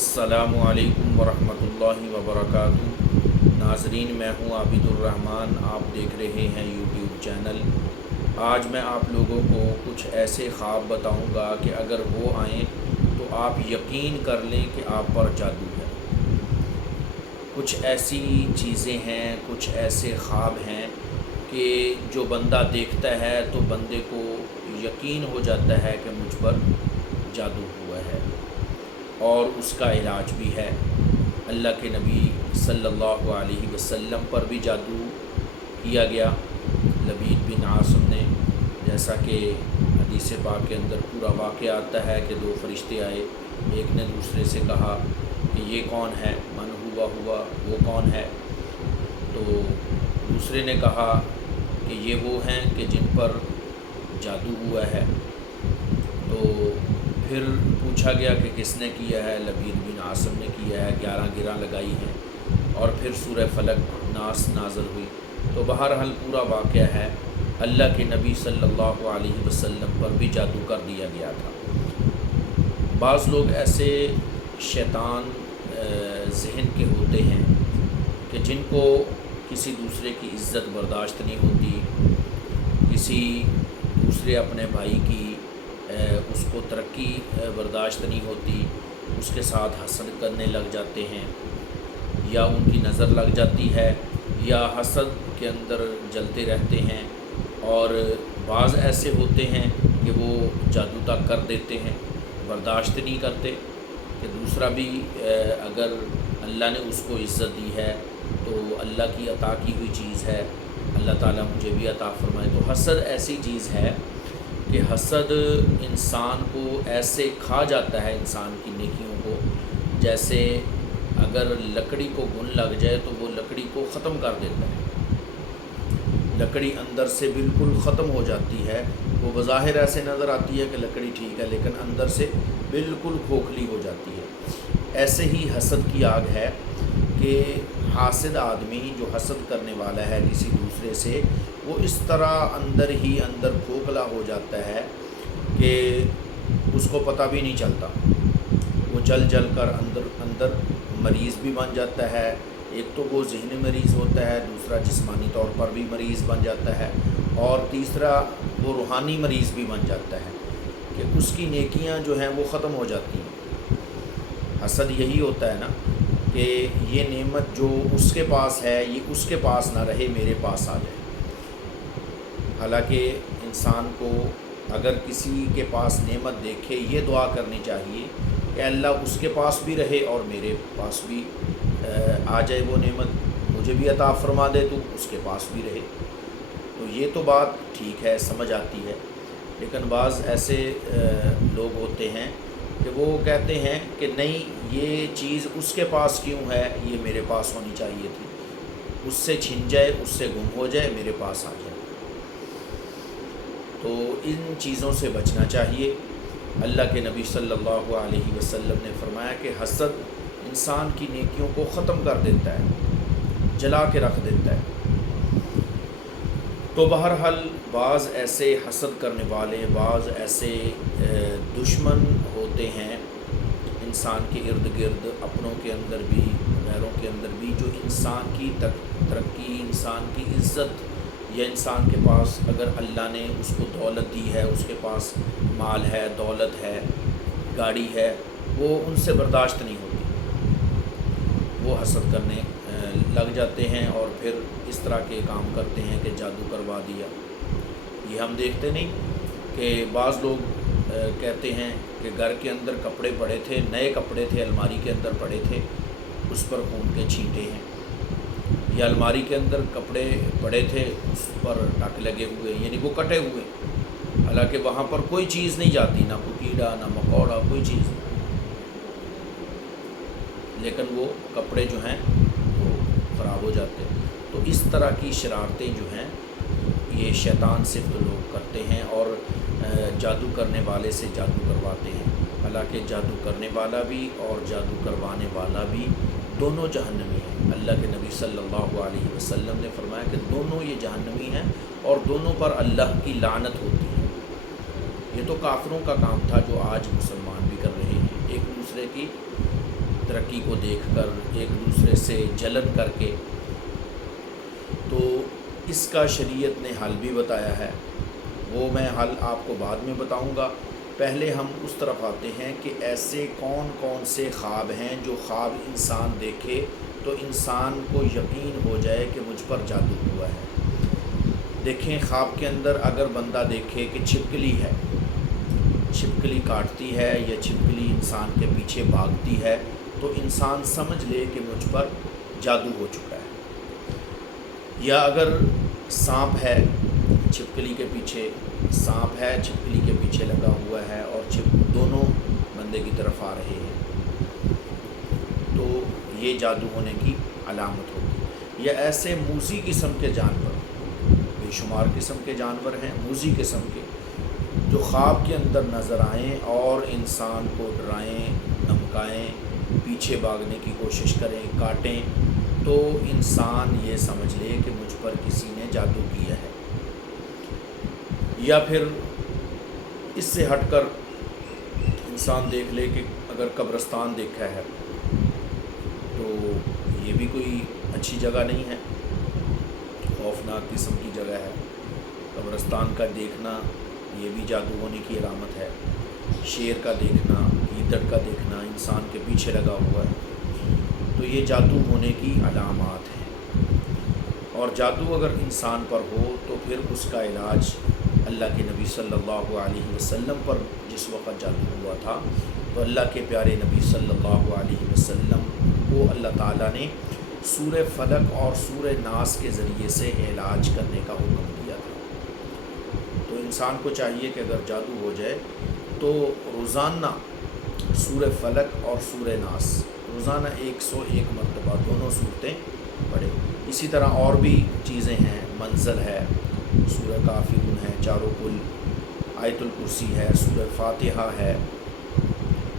अस्सलामु अलैकुम वरहमतुल्लाहि वबरकातुहू। नाज़रीन, मैं हूँ आबिदुर्रहमान, आप देख रहे हैं यूट्यूब चैनल। आज मैं आप लोगों को कुछ ऐसे ख्वाब बताऊँगा कि अगर वो आएँ तो आप यकीन कर लें कि आप पर जादू है। कुछ ऐसी चीज़ें हैं, कुछ ऐसे ख्वाब हैं कि जो बंदा देखता है तो बंदे को यकीन हो जाता है कि मुझ पर जादू हुआ है, और उसका इलाज भी है। अल्लाह के नबी सल्लल्लाहु अलैहि वसल्लम पर भी जादू किया गया। लबीद बिन आसिम ने, जैसा कि हदीस पाक के अंदर पूरा वाक़या आता है कि दो फरिश्ते आए, एक ने दूसरे से कहा कि ये कौन है, मन हुआ वो कौन है। तो दूसरे ने कहा कि ये वो हैं कि जिन पर जादू हुआ है। तो फिर पूछा गया कि किसने किया है। लबीद बिन आसिम ने किया है, 11 गिरा लगाई हैं, और फिर सूरह फलक नास नाज़िल हुई। तो बहरहाल पूरा वाक़या है, अल्लाह के नबी सल्लल्लाहु अलैहि वसल्लम पर भी जादू कर दिया गया था। बाज़ लोग ऐसे शैतान ज़हन के होते हैं कि जिनको किसी दूसरे की इज़्ज़त बर्दाश्त नहीं होती, किसी दूसरे अपने भाई की उसको तरक्की बर्दाश्त नहीं होती, उसके साथ हसद करने लग जाते हैं, या उनकी नज़र लग जाती है, या हसद के अंदर जलते रहते हैं। और बाज़ ऐसे होते हैं कि वो जादू तक कर देते हैं, बर्दाश्त नहीं करते कि दूसरा भी अगर अल्लाह ने उसको इज़्ज़त दी है तो अल्लाह की अता की हुई चीज़ है, अल्लाह ताला मुझे भी अता फरमाए। तो हसद ऐसी चीज़ है कि हसद इंसान को ऐसे खा जाता है, इंसान की नेकियों को, जैसे अगर लकड़ी को घुन लग जाए तो वो लकड़ी को ख़त्म कर देता है। लकड़ी अंदर से बिल्कुल ख़त्म हो जाती है। वो बज़ाहिर ऐसे नज़र आती है कि लकड़ी ठीक है, लेकिन अंदर से बिल्कुल खोखली हो जाती है। ऐसे ही हसद की आग है कि हासिद आदमी जो हसद करने वाला है किसी दूसरे से, वो इस तरह अंदर ही अंदर खोखला हो जाता है कि उसको पता भी नहीं चलता। वो जल जल कर अंदर अंदर मरीज़ भी बन जाता है। एक तो वो ज़हनी मरीज़ होता है, दूसरा जिस्मानी तौर पर भी मरीज़ बन जाता है, और तीसरा वो रूहानी मरीज़ भी बन जाता है कि उसकी नेकियां जो हैं वो ख़त्म हो जाती हैं। हसद यही होता है ना कि ये नेमत जो उसके पास है ये उसके पास ना रहे, मेरे पास आ जाए। हालांकि इंसान को अगर किसी के पास नेमत देखे, ये दुआ करनी चाहिए कि अल्लाह उसके पास भी रहे और मेरे पास भी आ जाए वो नेमत, मुझे भी अता फरमा दे तो उसके पास भी रहे। तो ये तो बात ठीक है, समझ आती है। लेकिन बाज़ ऐसे लोग होते हैं कि वो कहते हैं कि नहीं, ये चीज़ उसके पास क्यों है, ये मेरे पास होनी चाहिए थी, उससे छिन जाए, उससे गुम हो जाए, मेरे पास आ जाए। तो इन चीज़ों से बचना चाहिए। अल्लाह के नबी सल्लल्लाहु अलैहि वसल्लम ने फरमाया कि हसद इंसान की नेकियों को ख़त्म कर देता है, जला के रख देता है। तो बहरहाल बाज़ ऐसे हसद करने वाले, बाज़ ऐसे दुश्मन होते हैं इंसान के इर्द गिर्द, अपनों के अंदर भी गैरों के अंदर भी, जो इंसान की तरक्की, इंसान की इज़्ज़त, या इंसान के पास अगर अल्लाह ने उसको दौलत दी है, उसके पास माल है, दौलत है, गाड़ी है, वो उनसे बर्दाश्त नहीं होती, वो हसद करने लग जाते हैं और फिर इस तरह के काम करते हैं कि जादू करवा दिया। ये हम देखते नहीं कि बाज़ लोग कहते हैं कि घर के अंदर कपड़े पड़े थे, नए कपड़े थे, अलमारी के अंदर पड़े थे, उस पर खून के छींटे हैं, या अलमारी के अंदर कपड़े पड़े थे, उस पर टक लगे हुए, यानी वो कटे हुए, हालांकि वहाँ पर कोई चीज़ नहीं जाती, ना कोई कीड़ा, ना मकोड़ा, कोई चीज़ नहीं, लेकिन वो कपड़े जो हैं वो ख़राब हो जाते हैं। तो इस तरह की शरारतें जो हैं ये शैतान सिफ्त लोग करते हैं, और जादू करने वाले से जादू करवाते हैं। हालांकि जादू करने वाला भी और जादू करवाने वाला भी दोनों जहन्नमी हैं। अल्लाह के नबी सल्लल्लाहु अलैहि वसल्लम ने फरमाया कि दोनों ये जहन्नमी हैं और दोनों पर अल्लाह की लानत होती है। ये तो काफिरों का काम था जो आज मुसलमान भी कर रहे हैं, एक दूसरे की لڑکی کو دیکھ کر ایک دوسرے سے جلن کر کے، تو اس کا شریعت نے حل بھی بتایا ہے، وہ میں حل آپ کو بعد میں بتاؤں گا۔ پہلے ہم اس طرف آتے ہیں کہ ایسے کون کون سے خواب ہیں جو خواب انسان دیکھے تو انسان کو یقین ہو جائے کہ مجھ پر جادو ہوا ہے۔ دیکھیں، خواب کے اندر اگر بندہ دیکھے کہ چھپکلی ہے، چھپکلی کاٹتی ہے یا چھپکلی انسان کے پیچھے بھاگتی ہے، تو انسان سمجھ لے کہ مجھ پر جادو ہو چکا ہے۔ یا اگر سانپ ہے، چھپکلی کے پیچھے سانپ ہے، چھپکلی کے پیچھے لگا ہوا ہے اور دونوں بندے کی طرف آ رہے ہیں، تو یہ جادو ہونے کی علامت ہوگی۔ یا ایسے موذی قسم کے جانور، بے شمار قسم کے جانور ہیں موذی قسم کے، جو خواب کے اندر نظر آئیں اور انسان کو ڈرائیں، دھمکائیں، پیچھے بھاگنے کی کوشش کریں، کاٹیں، تو انسان یہ سمجھ لے کہ مجھ پر کسی نے جادو کیا ہے۔ یا پھر اس سے ہٹ کر انسان دیکھ لے کہ اگر قبرستان دیکھا ہے تو یہ بھی کوئی اچھی جگہ نہیں ہے، خوفناک قسم کی جگہ ہے۔ قبرستان کا دیکھنا یہ بھی جادو ہونے کی علامت ہے۔ شیر کا دیکھنا، گیدڑ کا دیکھنا انسان کے پیچھے لگا ہوا ہے، تو یہ جادو ہونے کی علامات ہیں۔ اور جادو اگر انسان پر ہو تو پھر اس کا علاج اللہ کے نبی صلی اللہ علیہ وسلم پر جس وقت جادو ہوا تھا تو اللہ کے پیارے نبی صلی اللہ علیہ وسلم کو اللہ تعالیٰ نے سورہ فلق اور سورہ ناس کے ذریعے سے علاج کرنے کا حکم دیا تھا۔ تو انسان کو چاہیے کہ اگر جادو ہو جائے تو روزانہ سورہ فلق اور سورہ ناس روزانہ 101 مرتبہ دونوں صورتیں پڑھے۔ اسی طرح اور بھی چیزیں ہیں، منزل ہے، سورہ کافرون ہے، چاروں کل، آیت الکرسی ہے، سورہ فاتحہ ہے،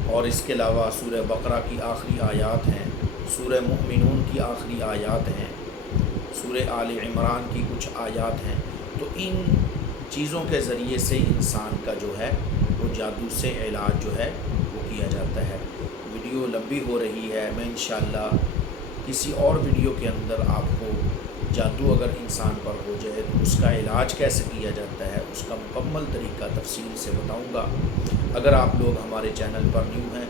اور اس کے علاوہ سورہ بقرہ کی آخری آیات ہیں، سورہ مؤمنون کی آخری آیات ہیں، سورہ آل عمران کی کچھ آیات ہیں۔ تو ان چیزوں کے ذریعے سے انسان کا جو ہے وہ جادو سے علاج جو ہے وہ کیا جاتا ہے۔ ویڈیو لمبی ہو رہی ہے، میں انشاءاللہ کسی اور ویڈیو کے اندر آپ کو جادو اگر انسان پر ہو جائے تو اس کا علاج کیسے کیا جاتا ہے اس کا مکمل طریقہ تفصیل سے بتاؤں گا۔ اگر آپ لوگ ہمارے چینل پر نیو ہیں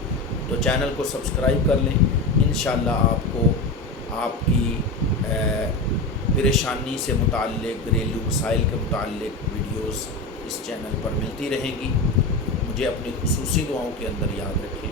تو چینل کو سبسکرائب کر لیں، انشاءاللہ آپ کو آپ کی پریشانی سے متعلق، گھریلو مسائل کے متعلق ویڈیوز اس چینل پر ملتی رہیں گی۔ مجھے اپنی خصوصی دعاؤں کے اندر یاد رکھیں۔